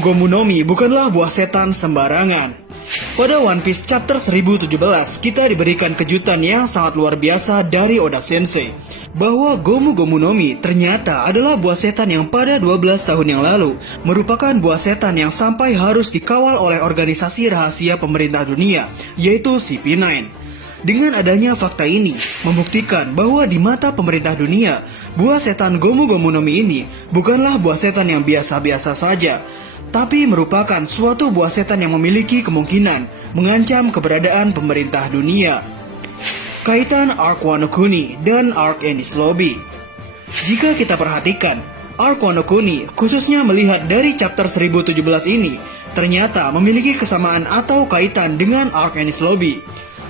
Gomu no Mi bukanlah buah setan sembarangan. Pada One Piece chapter 1017, kita diberikan kejutan yang sangat luar biasa dari Oda Sensei, bahwa Gomu Gomu no Mi ternyata adalah buah setan yang pada 12 tahun yang lalu merupakan buah setan yang sampai harus dikawal oleh organisasi rahasia pemerintah dunia, yaitu CP9. Dengan adanya fakta ini, membuktikan bahwa di mata pemerintah dunia, buah setan Gomu Gomu no Mi ini bukanlah buah setan yang biasa-biasa saja, tapi merupakan suatu buah setan yang memiliki kemungkinan mengancam keberadaan pemerintah dunia. Kaitan Arc Wano Kuni dan Arc Enies Lobby. Jika kita perhatikan, Arc Wano Kuni khususnya melihat dari chapter 1017 ini, ternyata memiliki kesamaan atau kaitan dengan Arc Enies Lobby.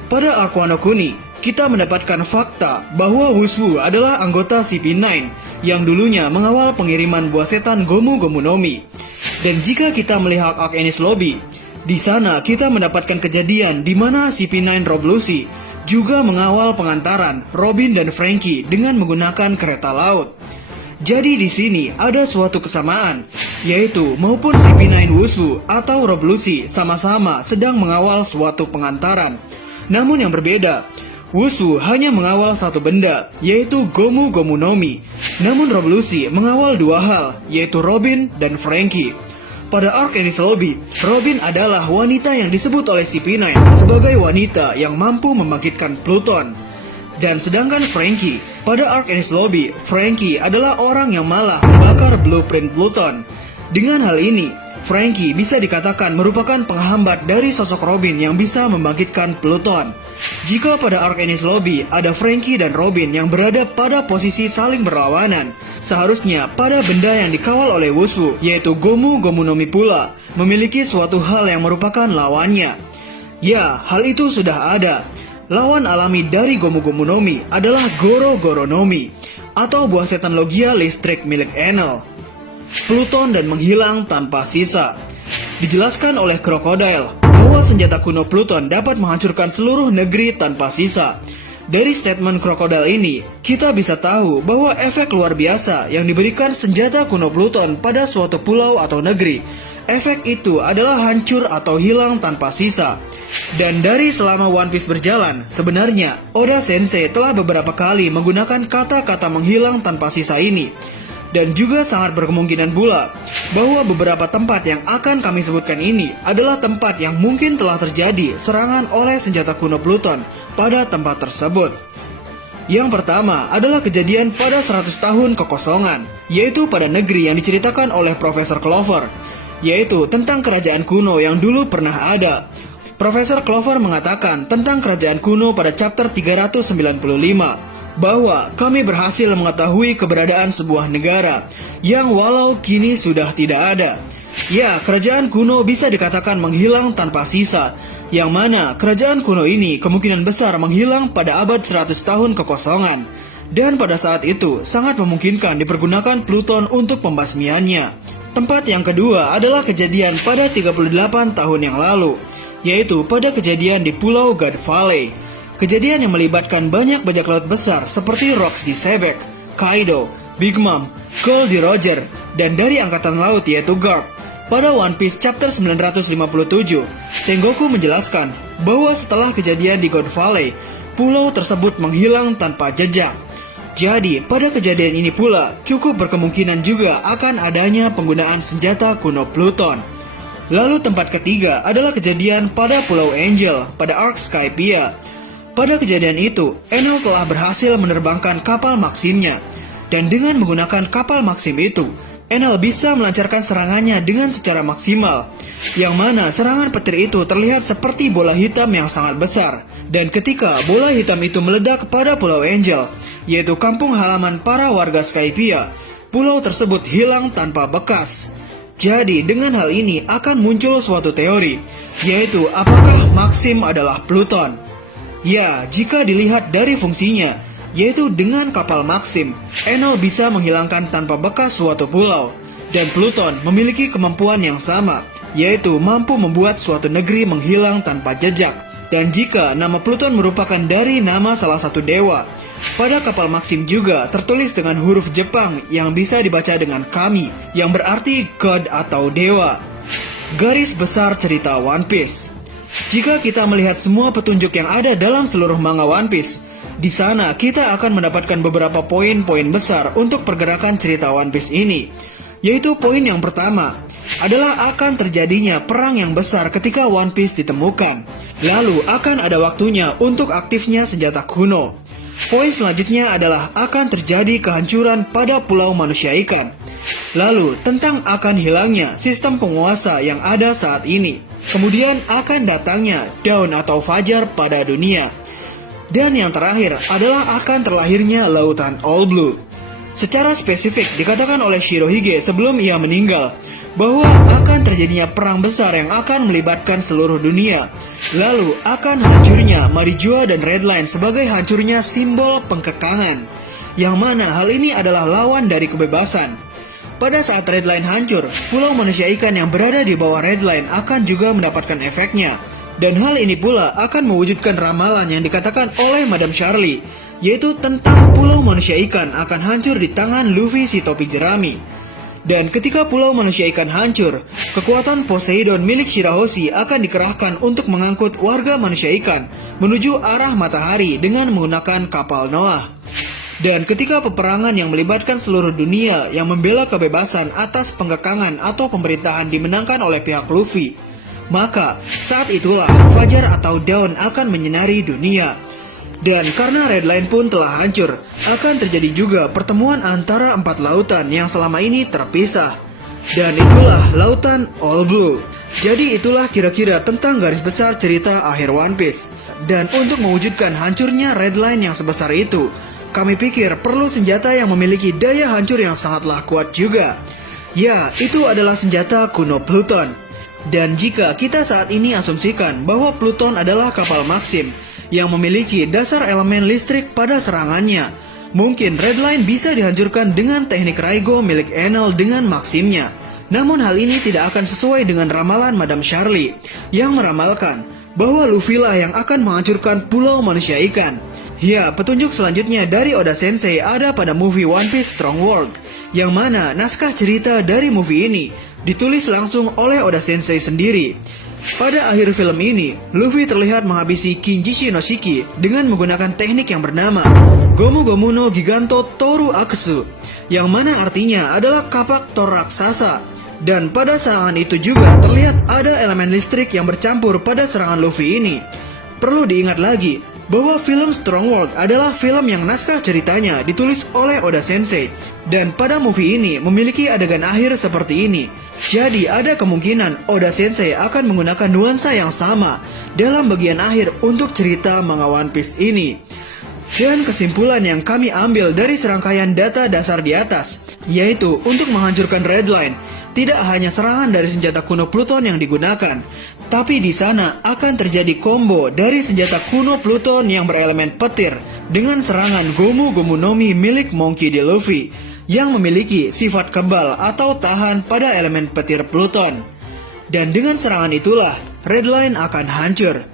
Pada Arc Wano Kuni, kita mendapatkan fakta bahwa Wushu adalah anggota CP9 yang dulunya mengawal pengiriman buah setan Gomu Gomu no Mi. Dan jika kita melihat Arc Enies Lobby, di sana kita mendapatkan kejadian di mana CP9 Rob Lucci juga mengawal pengantaran Robin dan Franky dengan menggunakan kereta laut. Jadi di sini ada suatu kesamaan, yaitu maupun CP9 Wushu atau Rob Lucci sama-sama sedang mengawal suatu pengantaran. Namun yang berbeda, Wushu hanya mengawal satu benda, yaitu Gomu Gomu no Mi. Namun Rob Lucci mengawal dua hal, yaitu Robin dan Franky. Pada Arc Enies Lobby, Robin adalah wanita yang disebut oleh CP9 sebagai wanita yang mampu membangkitkan Pluton. Dan sedangkan Franky, pada Arc Enies Lobby, Franky adalah orang yang malah membakar blueprint Pluton. Dengan hal ini, Franky bisa dikatakan merupakan penghambat dari sosok Robin yang bisa membangkitkan Pluton. Jika pada Arc Enies Lobby ada Franky dan Robin yang berada pada posisi saling berlawanan, seharusnya pada benda yang dikawal oleh Wushu, yaitu Gomu Gomu no Mi pula, memiliki suatu hal yang merupakan lawannya. Ya, hal itu sudah ada. Lawan alami dari Gomu Gomu no Mi adalah Goro Goro no Mi, atau buah setan logia listrik milik Enel. Pluton dan menghilang tanpa sisa. Dijelaskan oleh Crocodile bahwa senjata kuno Pluton dapat menghancurkan seluruh negeri tanpa sisa. Dari statement Crocodile ini, kita bisa tahu bahwa efek luar biasa yang diberikan senjata kuno Pluton pada suatu pulau atau negeri, efek itu adalah hancur atau hilang tanpa sisa. Dan dari selama One Piece berjalan, sebenarnya Oda Sensei telah beberapa kali menggunakan kata-kata menghilang tanpa sisa ini. Dan juga sangat berkemungkinan pula bahwa beberapa tempat yang akan kami sebutkan ini adalah tempat yang mungkin telah terjadi serangan oleh senjata kuno Pluton pada tempat tersebut. Yang pertama adalah kejadian pada 100 tahun kekosongan, yaitu pada negeri yang diceritakan oleh Profesor Clover, yaitu tentang kerajaan kuno yang dulu pernah ada. Profesor Clover mengatakan tentang kerajaan kuno pada chapter 395, bahwa kami berhasil mengetahui keberadaan sebuah negara yang walau kini sudah tidak ada. Ya, kerajaan kuno bisa dikatakan menghilang tanpa sisa, yang mana kerajaan kuno ini kemungkinan besar menghilang pada abad 100 tahun kekosongan. Dan pada saat itu sangat memungkinkan dipergunakan Pluton untuk pembasmiannya. Tempat yang kedua adalah kejadian pada 38 tahun yang lalu, yaitu pada kejadian di Pulau God Valley. Kejadian yang melibatkan banyak bajak laut besar seperti Rox di Sebek, Kaido, Big Mom, Goldie Roger, dan dari angkatan laut yaitu Garp. Pada One Piece chapter 957, Sengoku menjelaskan bahwa setelah kejadian di God Valley, pulau tersebut menghilang tanpa jejak. Jadi, pada kejadian ini pula cukup berkemungkinan juga akan adanya penggunaan senjata kuno Pluton. Lalu tempat ketiga adalah kejadian pada Pulau Angel pada Arc Skypiea. Pada kejadian itu, Enel telah berhasil menerbangkan kapal Maximnya, dan dengan menggunakan kapal Maxim itu, Enel bisa melancarkan serangannya dengan secara maksimal, yang mana serangan petir itu terlihat seperti bola hitam yang sangat besar. Dan ketika bola hitam itu meledak pada Pulau Angel, yaitu kampung halaman para warga Skypiea, pulau tersebut hilang tanpa bekas. Jadi dengan hal ini akan muncul suatu teori, yaitu apakah Maxim adalah Pluton? Ya, jika dilihat dari fungsinya, yaitu dengan kapal Maxim, Enel bisa menghilangkan tanpa bekas suatu pulau. Dan Pluton memiliki kemampuan yang sama, yaitu mampu membuat suatu negeri menghilang tanpa jejak. Dan jika nama Pluton merupakan dari nama salah satu dewa, pada kapal Maxim juga tertulis dengan huruf Jepang yang bisa dibaca dengan kami, yang berarti God atau dewa. Garis besar cerita One Piece. Jika kita melihat semua petunjuk yang ada dalam seluruh manga One Piece, di sana kita akan mendapatkan beberapa poin-poin besar untuk pergerakan cerita One Piece ini. Yaitu poin yang pertama adalah akan terjadinya perang yang besar ketika One Piece ditemukan. Lalu akan ada waktunya untuk aktifnya senjata kuno. Poin selanjutnya adalah akan terjadi kehancuran pada Pulau Manusia Ikan. Lalu tentang akan hilangnya sistem penguasa yang ada saat ini. Kemudian akan datangnya daun atau fajar pada dunia. Dan yang terakhir adalah akan terlahirnya lautan All Blue. Secara spesifik dikatakan oleh Shirohige sebelum ia meninggal bahwa akan terjadinya perang besar yang akan melibatkan seluruh dunia. Lalu akan hancurnya Marijoa dan Redline sebagai hancurnya simbol pengkekangan, yang mana hal ini adalah lawan dari kebebasan. Pada saat Redline hancur, Pulau Manusia Ikan yang berada di bawah Redline akan juga mendapatkan efeknya. Dan hal ini pula akan mewujudkan ramalan yang dikatakan oleh Madame Charlie, yaitu tentang Pulau Manusia Ikan akan hancur di tangan Luffy si topi jerami. Dan ketika Pulau Manusia Ikan hancur, kekuatan Poseidon milik Shirahoshi akan dikerahkan untuk mengangkut warga manusia ikan menuju arah matahari dengan menggunakan kapal Noah. Dan ketika peperangan yang melibatkan seluruh dunia yang membela kebebasan atas pengkekangan atau pemerintahan dimenangkan oleh pihak Luffy, maka saat itulah fajar atau daun akan menyinari dunia. Dan karena Redline pun telah hancur, akan terjadi juga pertemuan antara 4 lautan yang selama ini terpisah. Dan itulah lautan All Blue. Jadi itulah kira-kira tentang garis besar cerita akhir One Piece. Dan untuk mewujudkan hancurnya Redline yang sebesar itu, kami pikir perlu senjata yang memiliki daya hancur yang sangatlah kuat juga. Ya, itu adalah senjata kuno Pluton. Dan jika kita saat ini asumsikan bahwa Pluton adalah kapal Maxim yang memiliki dasar elemen listrik pada serangannya, mungkin Redline bisa dihancurkan dengan teknik Raigo milik Enel dengan Maximnya. Namun hal ini tidak akan sesuai dengan ramalan Madame Charlie yang meramalkan bahwa Luffy lah yang akan menghancurkan Pulau Manusia Ikan. Ya, petunjuk selanjutnya dari Oda Sensei ada pada movie One Piece Strong World, yang mana naskah cerita dari movie ini ditulis langsung oleh Oda Sensei sendiri. Pada akhir film ini, Luffy terlihat menghabisi Kinjishi no Shiki dengan menggunakan teknik yang bernama Gomu Gomu no Giganto Toru Aksu, yang mana artinya adalah kapak Thor raksasa. Dan pada serangan itu juga terlihat ada elemen listrik yang bercampur pada serangan Luffy ini. Perlu diingat lagi bahwa film Strong World adalah film yang naskah ceritanya ditulis oleh Oda Sensei, dan pada movie ini memiliki adegan akhir seperti ini. Jadi ada kemungkinan Oda Sensei akan menggunakan nuansa yang sama dalam bagian akhir untuk cerita manga One Piece ini. Dan kesimpulan yang kami ambil dari serangkaian data dasar di atas, yaitu untuk menghancurkan Redline, tidak hanya serangan dari senjata kuno Pluton yang digunakan, tapi di sana akan terjadi combo dari senjata kuno Pluton yang berelemen petir dengan serangan Gomu Gomu no Mi milik Monkey D. Luffy yang memiliki sifat kebal atau tahan pada elemen petir Pluton. Dan dengan serangan itulah Redline akan hancur.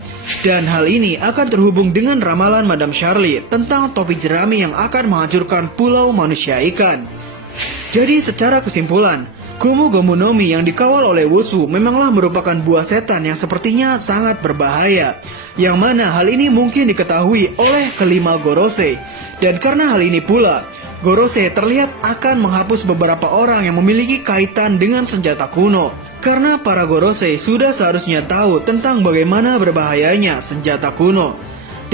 Dan hal ini akan terhubung dengan ramalan Madame Charlie tentang topi jerami yang akan menghancurkan Pulau Manusia Ikan. Jadi secara kesimpulan, Gomu Gomu no Mi yang dikawal oleh Wushu memanglah merupakan buah setan yang sepertinya sangat berbahaya, yang mana hal ini mungkin diketahui oleh kelima Gorosei. Dan karena hal ini pula, Gorosei terlihat akan menghapus beberapa orang yang memiliki kaitan dengan senjata kuno. Karena para Gorosei sudah seharusnya tahu tentang bagaimana berbahayanya senjata kuno,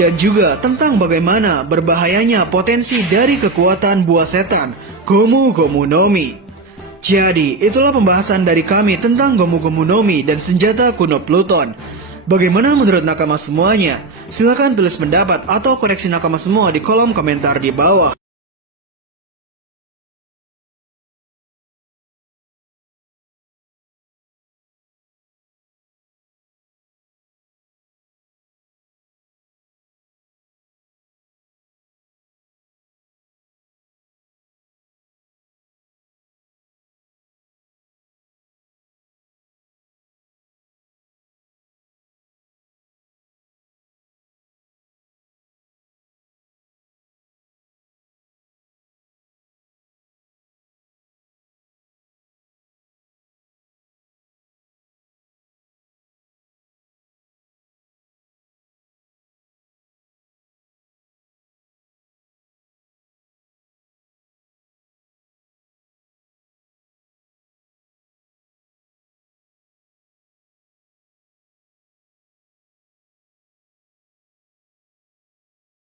dan juga tentang bagaimana berbahayanya potensi dari kekuatan buah setan Gomu Gomu no Mi. Jadi itulah pembahasan dari kami tentang Gomu Gomu no Mi dan senjata kuno Pluton. Bagaimana menurut nakama semuanya? Silahkan tulis pendapat atau koreksi nakama semua di kolom komentar di bawah.